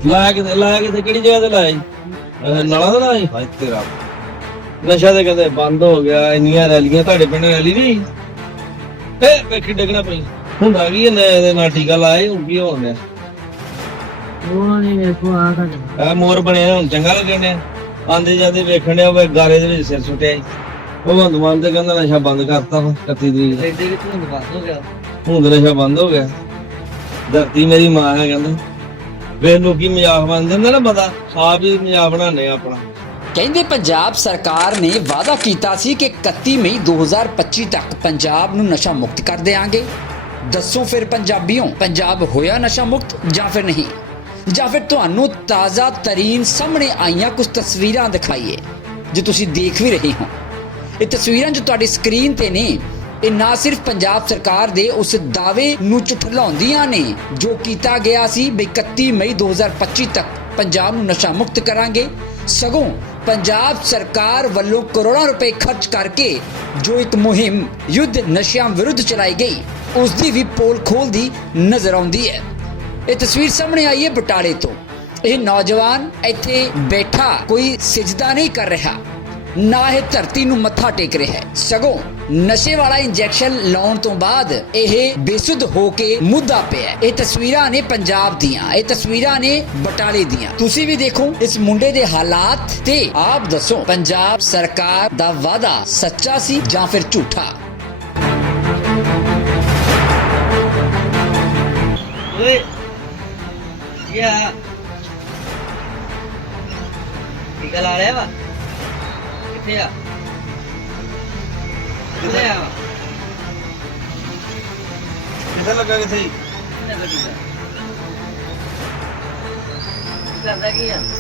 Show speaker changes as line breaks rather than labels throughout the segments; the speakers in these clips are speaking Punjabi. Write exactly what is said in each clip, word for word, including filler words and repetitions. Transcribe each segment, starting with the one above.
ਲਾਇਆ ਕਿਤੇ ਲਾਇਆ ਕਿਤੇ ਕਿਹੜੀ ਜਗ੍ਹਾ ਤੇ ਲਾਇਆ ਜੀ ਨਾਲਾ ਦਾ ਲਾਇਆ ਹਾਏ ਤੇਰਾ ਨਸ਼ਾ ਤੇ ਕਹਿੰਦੇ ਬੰਦ ਹੋ ਗਿਆ ਇੰਨੀਆਂ ਰੈਲੀਆਂ ਤੁਹਾਡੇ ਪਿੰਡ ਰੈਲੀ ਨਹੀਂ ਏ ਵੇਖੀ ਡਗਣਾ ਪਈ ਹੁੰਦਾ ਕੀ ਇਹਦੇ ਨਾਲ ਟੀਕਾ ਲਾਇਆ ਹੁਣ ਕੀ ਹੋਣ ਡਿਆ
ਉਹ ਨਹੀਂ ਵੇਖੋ ਆ ਕਰ
ਆ ਮੋਰ ਬਣਿਆ ਹੁਣ ਚੰਗਾ ਲੱਗਣ ਡਿਆ ਆਂਦੇ ਜਾਂਦੇ ਵੇਖਣ ਡਿਆ ਉਹ ਗਾਰੇ ਦੇ ਵਿੱਚ ਸਿਰ ਸੁੱਟਿਆ ਜੀ ਉਹ ਹੰਦਮਾਨ ਤੇ ਕਹਿੰਦਾ ਨਸ਼ਾ ਬੰਦ ਕਰਤਾ ਵਾ ਇਕੱਤੀ ਤਰੀਕ
ਐਡੇ ਕਿੱਥੋਂ ਬੰਦ ਹੋ ਗਿਆ
ਹੁਣ ਤਾਂ ਨਸ਼ਾ ਬੰਦ ਹੋ ਗਿਆ ਧਰਤੀ ਮੇਰੀ ਮਾਂ ਹੈ ਕਹਿੰਦਾ ਵੇ ਲੋਕੀ ਮਜ਼ਾਕ ਬਣਦੇ ਨੇ ਨਾ ਬੰਦਾ ਆਪ ਹੀ ਮਜ਼ਾਕ ਬਣਾਉਂਦੇ ਆ ਆਪਣਾ।
ਕਹਿੰਦੇ ਪੰਜਾਬ ਸਰਕਾਰ ਨੇ ਵਾਅਦਾ ਕੀਤਾ ਸੀ ਕਿ ਇਕੱਤੀ ਮਈ ਦੋ ਹਜ਼ਾਰ ਪੱਚੀ ਤੱਕ ਪੰਜਾਬ ਨੂੰ ਨਸ਼ਾ ਮੁਕਤ ਕਰ ਦੇਵਾਂਗੇ। ਦੱਸੋ ਫਿਰ ਪੰਜਾਬੀਓ, ਪੰਜਾਬ ਹੋਇਆ ਨਸ਼ਾ ਮੁਕਤ ਜਾਂ ਫਿਰ ਨਹੀਂ? ਜਾਂ ਫਿਰ ਤੁਹਾਨੂੰ ਤਾਜ਼ਾ ਤਰੀਨ ਸਾਹਮਣੇ ਆਈਆਂ ਕੁਝ ਤਸਵੀਰਾਂ ਦਿਖਾਈਏ ਜੋ ਤੁਸੀਂ ਦੇਖ ਵੀ ਰਹੇ ਹੋ। ਇਹ ਤਸਵੀਰਾਂ ਜੋ ਤੁਹਾਡੀ ਸਕਰੀਨ ਤੇ ਨੇ ਇਹ ਨਾ ਸਿਰਫ ਪੰਜਾਬ ਸਰਕਾਰ ਦੇ ਉਸ ਦਾਅਵੇ ਨੂੰ ਝੁਠਲਾਉਂਦੀਆਂ ਨੇ ਜੋ ਕੀਤਾ ਗਿਆ ਸੀ ਵੀ ਇਕੱਤੀ ਮਈ ਦੋ ਹਜ਼ਾਰ ਪੱਚੀ ਤੱਕ ਪੰਜਾਬ ਨੂੰ ਨਸ਼ਾ ਮੁਕਤ ਕਰਾਂਗੇ, ਸਗੋਂ ਪੰਜਾਬ ਸਰਕਾਰ ਵੱਲੋਂ ਕਰੋੜਾਂ ਰੁਪਏ ਖਰਚ ਕਰਕੇ ਜੋ ਇੱਕ ਮੁਹਿੰਮ ਯੁੱਧ ਨਸ਼ਿਆਂ ਵਿਰੁੱਧ ਚਲਾਈ ਗਈ ਉਸ ਦੀ ਵੀ ਪੋਲ ਖੋਲਦੀ ਨਜ਼ਰ ਆਉਂਦੀ ਹੈ। ਇਹ ਤਸਵੀਰ ਸਾਹਮਣੇ ਆਈ ਹੈ ਬਟਾਲੇ ਤੋਂ। ਇਹ ਨੌਜਵਾਨ ਇੱਥੇ ਬੈਠਾ ਕੋਈ ਸਿਜਦਾ ਨਹੀਂ ਕਰ ਰਿਹਾ, ਨਾ ਇਹ ਧਰਤੀ ਨੂੰ ਮੱਥਾ ਟੇਕ ਰਿਹਾ ਹੈ, ਸਗੋਂ ਨਸ਼ੇ ਵਾਲਾ ਇੰਜੈਕਸ਼ਨ ਲਾਉਣ ਤੋਂ ਬਾਅਦ ਇਹ ਬੇਸੁੱਧ ਹੋ ਕੇ ਮੁੱਦਾ ਪਿਆ। ਇਹ ਤਸਵੀਰਾਂ ਨੇ ਪੰਜਾਬ ਦੀਆਂ, ਇਹ ਤਸਵੀਰਾਂ ਨੇ ਬਟਾਲੇ ਦੀਆਂ। ਤੁਸੀਂ ਵੀ ਦੇਖੋ ਇਸ ਮੁੰਡੇ ਦੇ ਹਾਲਾਤ ਤੇ ਆਪ ਦੱਸੋ ਪੰਜਾਬ ਸਰਕਾਰ ਦਾ ਵਾਅਦਾ ਸੱਚਾ ਸੀ ਜਾਂ ਫਿਰ ਝੂਠਾ?
ਓਏ ਯਾ ਕੀ ਗੱਲ ਆ ਰਿਹਾ ਵਾ ਕਿੱਥੇ ਆ ਕਿੱਥੇ ਆ
ਕਿੱਥੇ ਲੱਗਾ ਕਿੱਥੇ
ਕਿੱਥੇ ਲੱਗੀ ਜਾ ਕਰਦਾ ਕੀ ਆ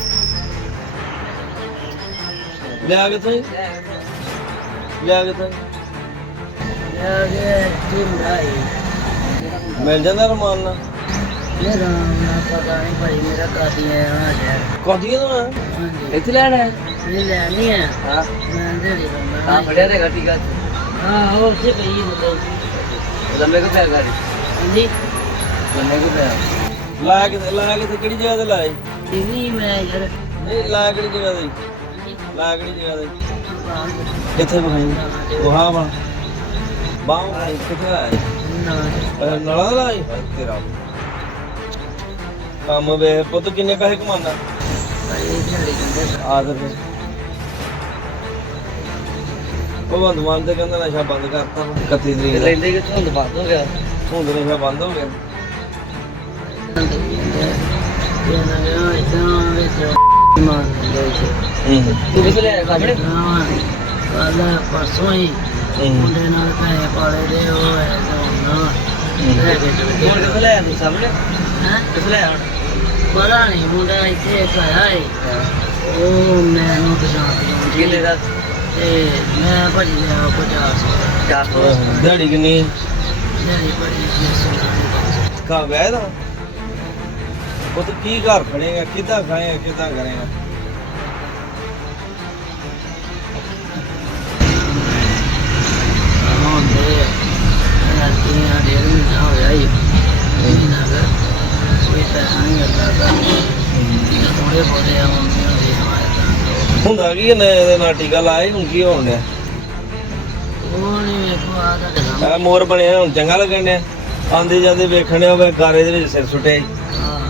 ਲਿਆ ਕਿੱਥੋਂ ਜੀ? ਲਿਆ ਕਿੱਥੋਂ
ਯਾਰ ਇਹ ਟੀਮ ਭਾਈ
ਮਿਲ ਜਾਂਦਾ ਰਮਾਨ ਨਾਲ
ਇਹ ਰਾਮ ਨਾ ਪਤਾ ਨਹੀਂ ਭਾਈ ਮੇਰਾ ਕਾਦੀ ਹੈ ਹਾਂ ਯਾਰ
ਕੋਦੀਆਂ ਤੋਂ ਆ
ਹਾਂਜੀ
ਇੱਥੇ ਲੈਣਾ ਹੈ
ਇਹ ਲੈਣੀ ਹੈ
ਹਾਂ
ਮੈਂ ਦੇ ਦੇ ਦੂੰਗਾ
ਆ ਫੜਿਆ ਤੇ ਗੱਡੀ ਕਾ
ਹਾਂ ਉਹ ਉੱਥੇ ਪਈ ਮਤਲਬ
ਲੰਮੇ ਕੋ ਪਿਆ ਗਾੜੀ
ਹਾਂਜੀ
ਲੰਮੇ ਕੋ ਪਿਆ ਲਾਇਆ ਕਿਤੇ ਲਾਇਆ ਕਿਤੇ ਕਿਹੜੀ ਜਗ੍ਹਾ ਤੇ ਲਾਇਆ
ਇਹ ਵੀ ਮੈਂ ਯਾਰ
ਨਹੀਂ ਲਾਇਆ ਕਿਹੜੀ ਜਗ੍ਹਾ ਤੇ ਲਾਇਆ ਕਿਹੜੀ ਜਗ੍ਹਾ ਤੇ ਕਿੱਥੇ ਬਖਾਈ ਵਹਾ ਬਾ ਬਾਹ ਕਿੱਥੇ ਆਇਆ
ਨਾ
ਨਲਾ ਲਾਈ ਤੇਰਾ ਕੰਮ ਵੇ ਪੁੱਤ ਕਿੰਨੇ ਪੈਸੇ ਕਮਾਉਂਦਾ
ਭਾਈ ਝੜੀ ਜਾਂਦੇ
ਆਦਰ ਉਹ ਬੰਦਮਾਨ ਤੇ ਕਹਿੰਦਾ ਨਸ਼ਾ ਬੰਦ ਕਰਤਾ ਵਾ ਇਕੱਤੀ ਤਰੀਕ ਦਾ।
ਲੈਂਦੇ ਕਿ ਤੁਹਾਨੂੰ ਬੰਦ ਹੋ ਗਿਆ
ਹੁਣ ਤਾਂ ਨਸ਼ਾ ਬੰਦ ਹੋ ਗਿਆ
ਇਹ ਨਾ ਗਿਆ ਇਦਾਂ ਵਿੱਚ ਮਾਰ ਦੇ
ਹੂੰ
ਤੂੰ ਕਿੱਥੇ ਲੈ ਕਾਹੜੇ ਕਾਲਾ ਪਰਸੋਂ ਹੀ ਮੁੰਡੇ ਨਾਲ ਪੈਸੇ ਪਾਲੇ ਦੇ ਉਹ ਹੈ ਨਾ ਲੈ ਕੇ ਚਲੇ ਗਏ ਹੁਣ ਕਿੱਥੇ ਲੈ ਤੂੰ ਸਾਹਮਣੇ ਹੈ ਕਿੱਥੇ ਲੈ ਹੁਣ ਪਤਾ ਨਹੀਂ ਮੁੰਡਾ ਇੱਥੇ ਆਇਆ ਹੈ ਉਹ ਮੈਨੂੰ ਪਛਾਣ ਕਿੰਨੇ ਦਾ ਤੇ ਮੈਂ ਭਾਜੀ ਲਿਆ ਪਚਾਸ ਚਾਰ ਸੌ
ਦਿਹਾੜੀ ਕਿੰਨੀ
ਜਿਹੜੀ ਬੜੀ ਛੇ ਸੌ
ਕਾ ਵੈਦ ਉਹ ਤੂੰ ਕੀ ਘਰ ਖੜੇਗਾ ਕਿੱਦਾਂ ਖਾਏਗਾ ਕਿੱਦਾਂ ਕਰੇਗਾ
ਹੁੰਦੇ ਰਾਤੀਆਂ ਡੇਢ ਮਹੀਨਾ ਹੋਇਆ ਹੀ ਮਹੀਨਾ ਕਰ ਕੋਈ ਪੈਸਾ ਨਹੀਂ ਕਰਦਾ ਥੋੜੇ ਬੋਲੇ ਆ ਮੰਮੀ ਹੁੰਦੀ ਹਮਾਰੇ
ਹੁੰਦਾ ਕੀ ਇਹਨੇ ਇਹਦੇ ਨਾਲ ਟੀਕਾ ਲਾਇਆ ਹੁਣ ਕੀ ਹੋਣ ਡਿਆ
ਉਹ ਨਹੀਂ ਵੇਖੋ ਆ ਤੁਹਾਡੇ ਸਾਹਮਣੇ
ਆ ਮੋਰ ਬਣਿਆ ਹੁਣ ਚੰਗਾ ਲੱਗਣ ਡਿਆ ਆਂਦੇ ਜਾਂਦੇ ਵੇਖਣ ਡਿਆ ਉਹ ਗਾਰੇ ਦੇ ਵਿੱਚ ਸਿਰ ਸੁੱਟਿਆ ਜੀ
ਹਾਂ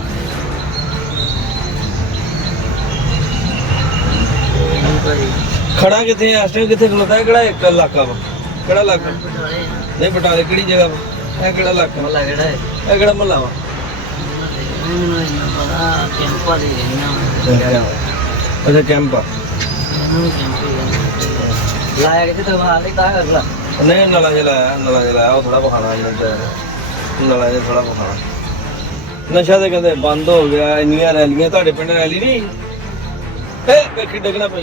ਭਾਈ
ਖੜਾ ਕਿੱਥੇ ਆ ਇਸ ਟਾਈਮ ਕਿੱਥੇ ਖਲੋਤਾ ਹੈ ਕਿਹੜਾ ਇੱਕ ਇਲਾਕਾ ਵਾ ਕਿਹੜਾ ਇਲਾਕਾ
ਬਟਾਲੇ
ਨਹੀਂ ਬਟਾਲੇ ਕਿਹੜੀ ਜਗ੍ਹਾ ਵਾ ਇਹ ਕਿਹੜਾ ਇਲਾਕਾ
ਮੱਲਾ ਕਿਹੜਾ ਹੈ
ਇਹ ਕਿਹੜਾ ਮਹੱਲਾ ਵਾ
ਮੈਨੂੰ ਇੰਨਾ ਪਤਾ ਕੈਂਪਾ ਦੀ ਰਹਿਣਾ
ਅੱਛਾ ਕੈਂਪ ਆ
ਮੈਨੂੰ ਕੈਂਪ ਹੀ ਲਾਇਆ ਕਿਤੇ ਤਾਂ ਬਾਹਰ ਨਹੀਂ ਤਾਂ ਕਰ ਲਾ
ਨਹੀਂ ਨਲਾ ਜਲਾਇਆ ਨਲਾ ਜਲਾਇਆ ਉਹ ਥੋੜਾ ਬਖਾਣਾ ਇਹਨਾਂ ਨਲਾ ਜਿਹਾ ਥੋੜਾ ਬਖਾਣਾ ਨਸ਼ਾ ਤੇ ਕਹਿੰਦੇ ਬੰਦ ਹੋ ਗਿਆ ਇੰਨੀਆਂ ਰੈਲੀਆਂ ਤੁਹਾਡੇ ਪਿੰਡ ਰੈਲੀ ਨਹੀਂ ਏ ਵੇਖੀ ਡਗਣਾ ਪਈ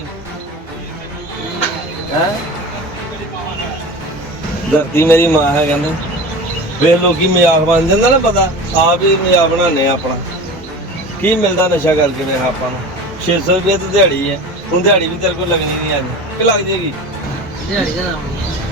ਹੈ ਧਰਤੀ ਮੇਰੀ ਮਾਂ ਹੈ ਕਹਿੰਦੇ ਵੇ ਲੋਕੀ ਮਜ਼ਾਕ ਬਣ ਜਾਂਦਾ ਨਾ ਪਤਾ ਆਪ ਹੀ ਮਜ਼ਾਕ ਬਣਾਉਂਦੇ ਆ ਆਪਣਾ ਕੀ ਮਿਲਦਾ ਨਸ਼ਾ ਕਰਕੇ ਵੇਖ ਆਪਾਂ ਨੂੰ ਛੇ ਸੌ ਰੁਪਏ ਤੇ ਦਿਹਾੜੀ ਹੈ ਹੁਣ ਦਿਹਾੜੀ ਵੀ ਤੇਰੇ ਕੋਲ ਲੱਗਣੀ ਨਹੀਂ ਅੱਜ ਕਿ ਲੱਗ ਜੇਗੀ
ਦਿਹਾੜੀ ਦਾ ਲਾਉਣੀ ਹੈ